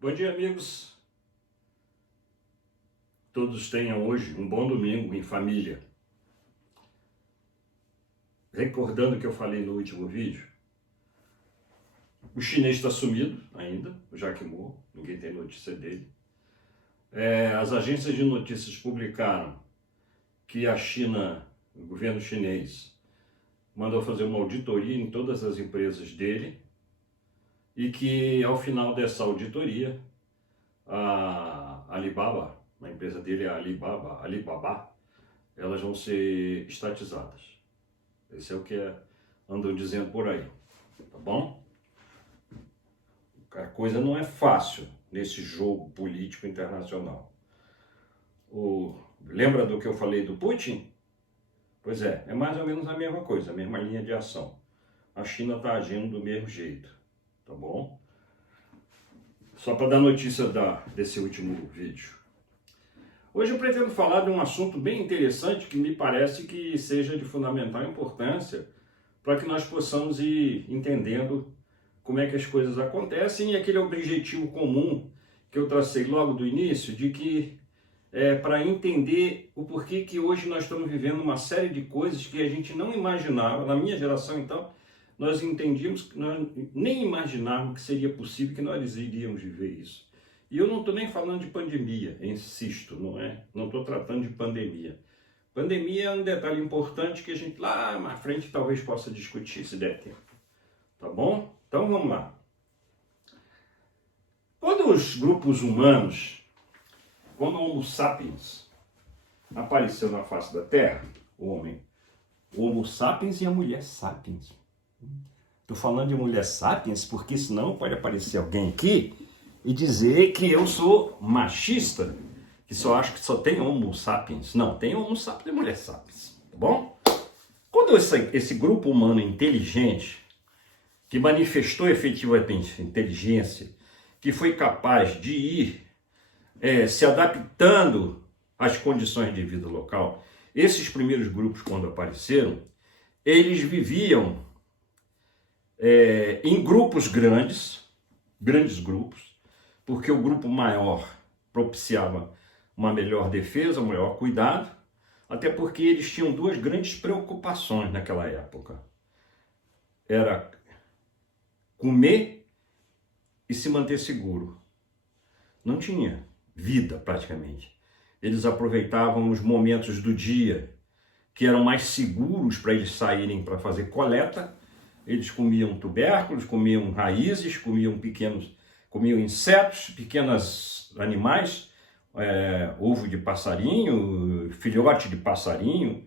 Bom dia, amigos. Todos tenham hoje um bom domingo em família. Recordando o que eu falei no último vídeo, o chinês está sumido ainda, o Jack Ma, ninguém tem notícia dele. As agências de notícias publicaram que a China, o governo chinês, mandou fazer uma auditoria em todas as empresas dele e que ao final dessa auditoria, a Alibaba, a empresa dele é a Alibaba, elas vão ser estatizadas. Esse é o que andam dizendo por aí, tá bom? A coisa não é fácil nesse jogo político internacional. Lembra do que eu falei do Putin? Pois é mais ou menos a mesma coisa, a mesma linha de ação. A China está agindo do mesmo jeito, tá bom? Só para dar notícia desse último vídeo. Hoje eu pretendo falar de um assunto bem interessante que me parece que seja de fundamental importância para que nós possamos ir entendendo como é que as coisas acontecem e aquele objetivo comum que eu tracei logo do início, de que para entender o porquê que hoje nós estamos vivendo uma série de coisas que a gente não imaginava. Na minha geração, então, nós entendíamos que nós nem imaginávamos que seria possível que nós iríamos viver isso. E eu não estou nem falando de pandemia, insisto, não estou tratando de pandemia. Pandemia é um detalhe importante que a gente lá na frente talvez possa discutir, se der tempo. Tá bom? Então vamos lá. Quando os grupos humanos, quando o Homo sapiens apareceu na face da Terra, o Homo sapiens e a mulher sapiens. Estou falando de mulher sapiens porque senão pode aparecer alguém aqui e dizer que eu sou machista, que só acho que só tem Homo sapiens. Não, tem Homo sapiens e mulher sapiens, tá bom? Quando esse grupo humano inteligente, que manifestou efetivamente inteligência, que foi capaz de ir se adaptando às condições de vida local, esses primeiros grupos, quando apareceram, eles viviam em grupos grandes grupos, porque o grupo maior propiciava uma melhor defesa, um maior cuidado, até porque eles tinham duas grandes preocupações naquela época. Era comer e se manter seguro. Não tinha vida praticamente. Eles aproveitavam os momentos do dia que eram mais seguros para eles saírem para fazer coleta. Eles comiam tubérculos, comiam raízes, comiam insetos, pequenos animais, ovo de passarinho, filhote de passarinho,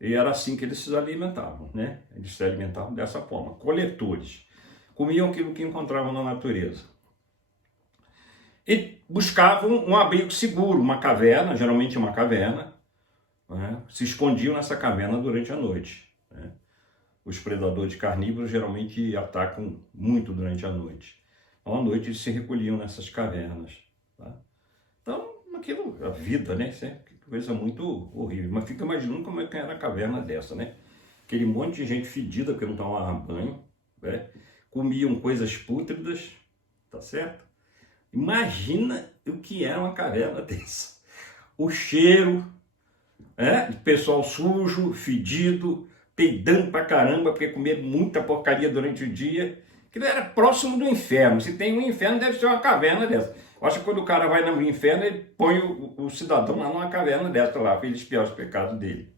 e era assim que eles se alimentavam, né? Eles se alimentavam dessa forma, coletores. Comiam aquilo que encontravam na natureza. E buscavam um abrigo seguro, uma caverna, geralmente uma caverna, né? Se escondiam nessa caverna durante a noite, né? Os predadores carnívoros geralmente atacam muito durante a noite. Então, à noite eles se recolhiam nessas cavernas. Tá? Então, a vida, né? Isso é coisa muito horrível. Mas fica imaginando como é que era a caverna dessa, né? Aquele monte de gente fedida porque não tomava banho, né? Comiam coisas pútridas, tá certo? Imagina o que era uma caverna dessa. O cheiro, de pessoal sujo, fedido, peidando pra caramba, porque comeram muita porcaria durante o dia, que era próximo do inferno. Se tem um inferno, deve ser uma caverna dessa. Eu acho que quando o cara vai no inferno, ele põe o cidadão lá numa caverna dessa lá, para ele espiar os pecados dele.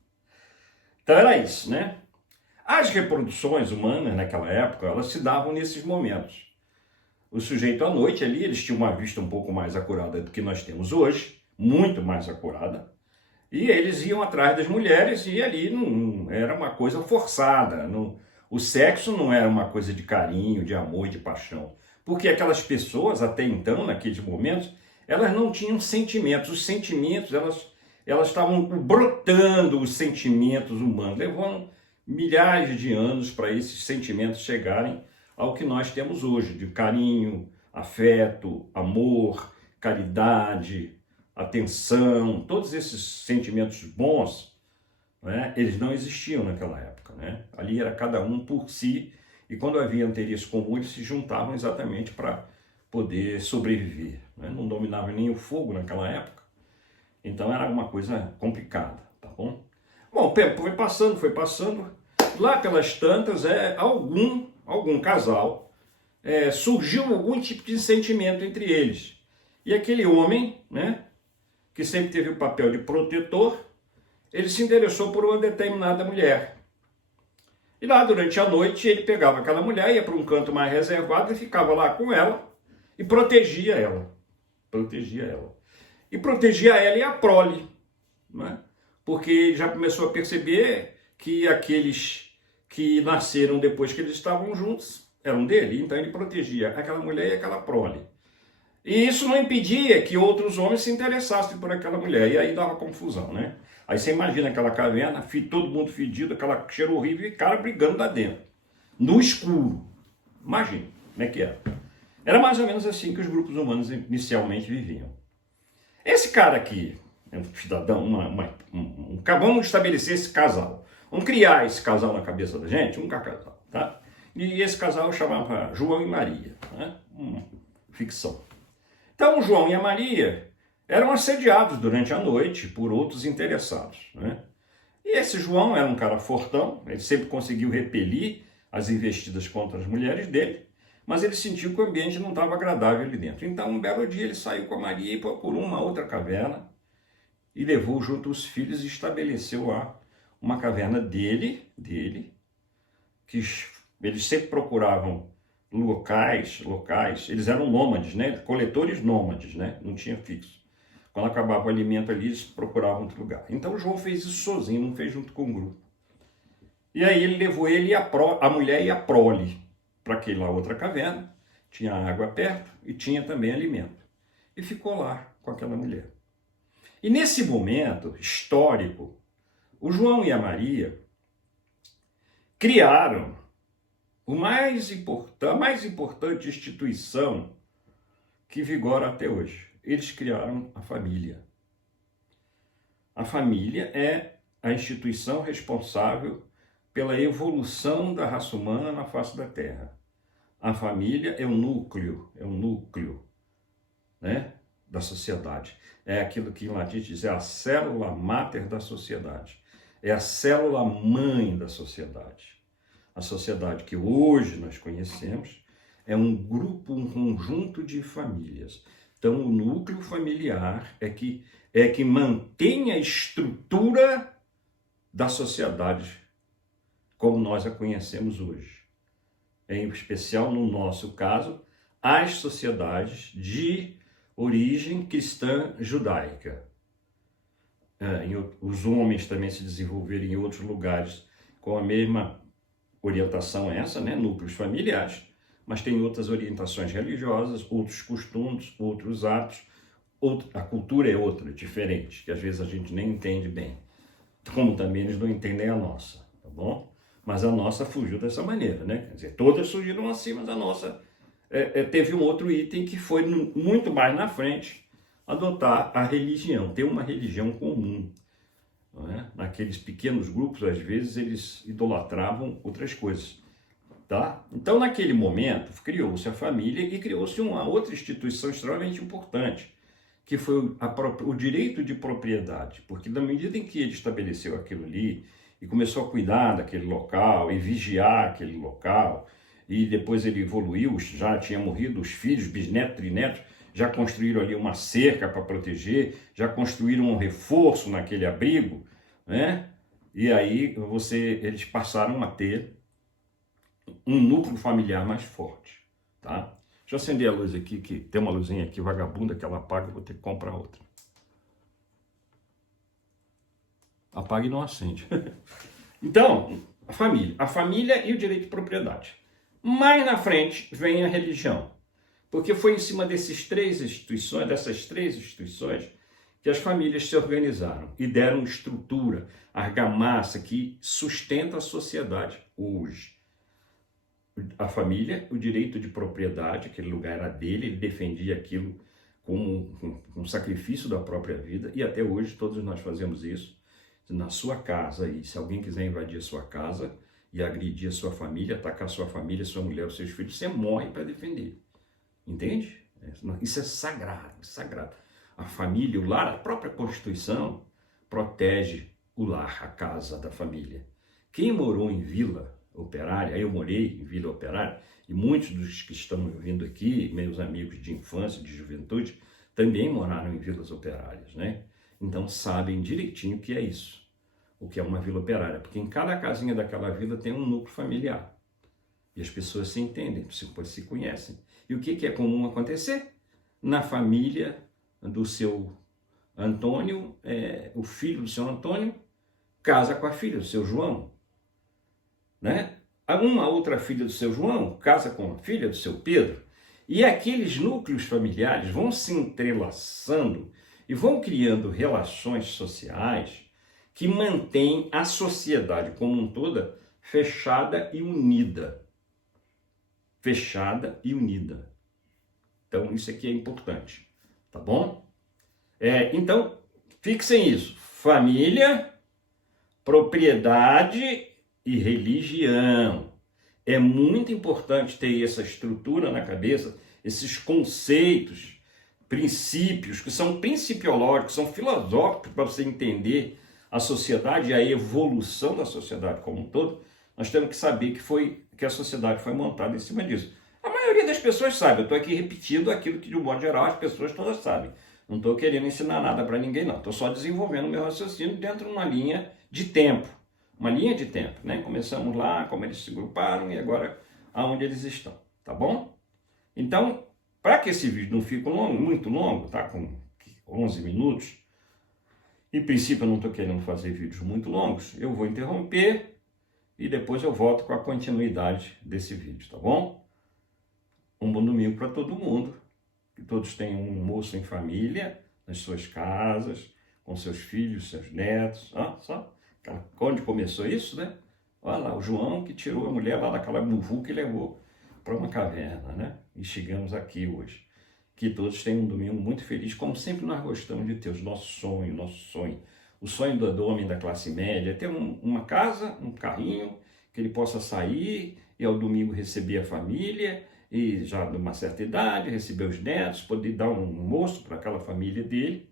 Então era isso, né? As reproduções humanas naquela época, elas se davam nesses momentos. O sujeito à noite ali, eles tinham uma vista um pouco mais acurada do que nós temos hoje, muito mais acurada, e eles iam atrás das mulheres e ali não era uma coisa forçada, o sexo não era uma coisa de carinho, de amor e de paixão, porque aquelas pessoas até então, naqueles momentos, elas não tinham sentimentos, os sentimentos, elas estavam brotando os sentimentos humanos, levando milhares de anos para esses sentimentos chegarem ao que nós temos hoje, de carinho, afeto, amor, caridade, atenção, todos esses sentimentos bons, né, eles não existiam naquela época, né? Ali era cada um por si, e quando havia interesse comum, eles se juntavam exatamente para poder sobreviver, né? Não dominava nem o fogo naquela época, então era uma coisa complicada, tá bom? Bom, o tempo foi passando, lá pelas tantas, algum casal, surgiu algum tipo de sentimento entre eles. E aquele homem, né, que sempre teve o papel de protetor, ele se interessou por uma determinada mulher. E lá, durante a noite, ele pegava aquela mulher, ia para um canto mais reservado e ficava lá com ela e protegia ela. Protegia ela. E protegia ela e a prole, né? Porque ele já começou a perceber que aqueles que nasceram depois que eles estavam juntos eram dele, então ele protegia aquela mulher e aquela prole. E isso não impedia que outros homens se interessassem por aquela mulher, e aí dava confusão, né? Aí você imagina aquela caverna, todo mundo fedido, aquela cheiro horrível e cara brigando lá dentro, no escuro. Imagina como é que era. Era mais ou menos assim que os grupos humanos inicialmente viviam. Esse cara aqui, um cidadão, vamos estabelecer esse casal. Vamos criar esse casal na cabeça da gente, um casal, tá? E esse casal eu chamava João e Maria, né? Ficção. Então o João e a Maria eram assediados durante a noite por outros interessados, né? E esse João era um cara fortão, ele sempre conseguiu repelir as investidas contra as mulheres dele, mas ele sentiu que o ambiente não estava agradável ali dentro. Então, um belo dia, ele saiu com a Maria e procurou uma outra caverna e levou junto os filhos e estabeleceu lá uma caverna dele, que eles sempre procuravam locais, eles eram nômades, né? Coletores nômades, né? Não tinha fixo. Quando acabava o alimento ali, eles procuravam outro lugar. Então, o João fez isso sozinho, não fez junto com o grupo. E aí ele levou ele e a mulher e a prole para aquela outra caverna, tinha água perto e tinha também alimento. E ficou lá com aquela mulher. E nesse momento histórico, o João e a Maria criaram a mais importante instituição que vigora até hoje. Eles criaram a família. A família é a instituição responsável pela evolução da raça humana na face da Terra. A família é o núcleo, né, da sociedade. É aquilo que em latim diz, é a célula máter da sociedade. É a célula mãe da sociedade. A sociedade que hoje nós conhecemos é um grupo, um conjunto de famílias. Então, o núcleo familiar é que mantém a estrutura da sociedade como nós a conhecemos hoje. Em especial, no nosso caso, as sociedades de origem cristã judaica. Os homens também se desenvolveram em outros lugares com a mesma orientação essa, né? Núcleos familiares, mas tem outras orientações religiosas, outros costumes, outros atos, a cultura é outra, diferente, que às vezes a gente nem entende bem, como também eles não entendem a nossa, tá bom? Mas a nossa fugiu dessa maneira, né? Quer dizer, todas surgiram assim, mas a nossa teve um outro item que foi muito mais na frente, adotar a religião, ter uma religião comum. Não é? Naqueles pequenos grupos, às vezes, eles idolatravam outras coisas. Tá? Então, naquele momento, criou-se a família e criou-se uma outra instituição extremamente importante, que foi o direito de propriedade, porque na medida em que ele estabeleceu aquilo ali, e começou a cuidar daquele local e vigiar aquele local, e depois ele evoluiu, já tinha morrido os filhos, bisnetos, trinetos, já construíram ali uma cerca para proteger, já construíram um reforço naquele abrigo, né? E aí eles passaram a ter um núcleo familiar mais forte, tá? Deixa eu acender a luz aqui, que tem uma luzinha aqui vagabunda que ela apaga, eu vou ter que comprar outra. Apaga e não acende. Então, a família e o direito de propriedade. Mais na frente vem a religião, porque foi em cima dessas três instituições, que as famílias se organizaram e deram estrutura, argamassa que sustenta a sociedade hoje. A família, o direito de propriedade, aquele lugar era dele, ele defendia aquilo como um sacrifício da própria vida, e até hoje todos nós fazemos isso. Na sua casa, e se alguém quiser invadir a sua casa e agredir a sua família, atacar a sua família, sua mulher, os seus filhos, você morre para defender. Entende? Isso é sagrado, sagrado. A família, o lar, a própria Constituição protege o lar, a casa da família. Quem morou em vila operária, eu morei em vila operária, e muitos dos que estão vindo aqui, meus amigos de infância, de juventude, também moraram em vilas operárias, né? Então sabem direitinho o que é isso, o que é uma vila operária, porque em cada casinha daquela vila tem um núcleo familiar. E as pessoas se entendem, se conhecem. E o que é comum acontecer? Na família do seu Antônio, o filho do seu Antônio casa com a filha do seu João, né? Uma outra filha do seu João casa com a filha do seu Pedro. E aqueles núcleos familiares vão se entrelaçando e vão criando relações sociais que mantêm a sociedade como um todo fechada e unida. Fechada e unida. Então, isso aqui é importante, tá bom? Então, fixem isso. Família, propriedade e religião. É muito importante ter essa estrutura na cabeça, esses conceitos, princípios, que são principiológicos, são filosóficos para você entender a sociedade e a evolução da sociedade como um todo. Nós temos que saber que a sociedade foi montada em cima disso. A maioria das pessoas sabe, eu estou aqui repetindo aquilo que, de um modo geral, as pessoas todas sabem. Não estou querendo ensinar nada para ninguém, não. Estou só desenvolvendo o meu raciocínio dentro de uma linha de tempo. Uma linha de tempo, né? Começamos lá, como eles se agruparam e agora aonde eles estão, tá bom? Então, para que esse vídeo não fique muito longo, tá com 11 minutos, em princípio eu não estou querendo fazer vídeos muito longos, eu vou interromper e depois eu volto com a continuidade desse vídeo, tá bom? Um bom domingo para todo mundo, que todos tenham um almoço em família, nas suas casas, com seus filhos, seus netos, só. Onde começou isso, né? Olha lá, o João que tirou a mulher lá daquela muvuca e levou para uma caverna, né? E chegamos aqui hoje. Que todos tenham um domingo muito feliz, como sempre nós gostamos de ter, o nosso sonho. O sonho do homem da classe média é ter uma casa, um carrinho, que ele possa sair e ao domingo receber a família, e já de uma certa idade, receber os netos, poder dar um almoço para aquela família dele.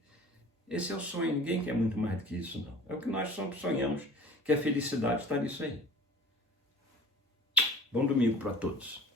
Esse é o sonho, ninguém quer muito mais do que isso, não. É o que nós sonhamos, que a felicidade está nisso aí. Bom domingo para todos.